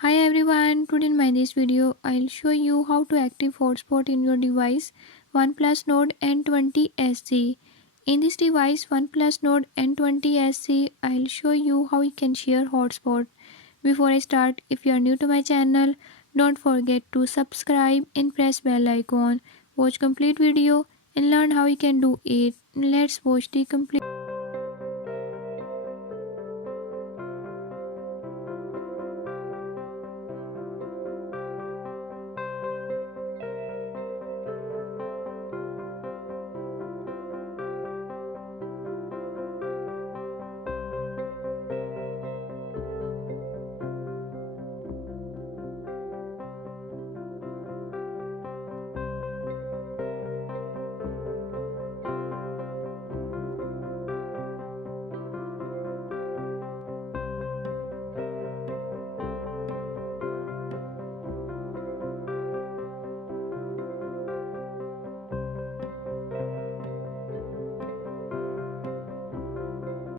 Hi everyone, today in my this video I'll show you how to active hotspot in your device OnePlus Nord N20 SC. In this device OnePlus Nord N20 SC, I'll show you how you can share hotspot. Before I start, if you are new to my channel, don't forget to subscribe and press bell icon. Watch complete video and learn how you can do it. Let's watch the complete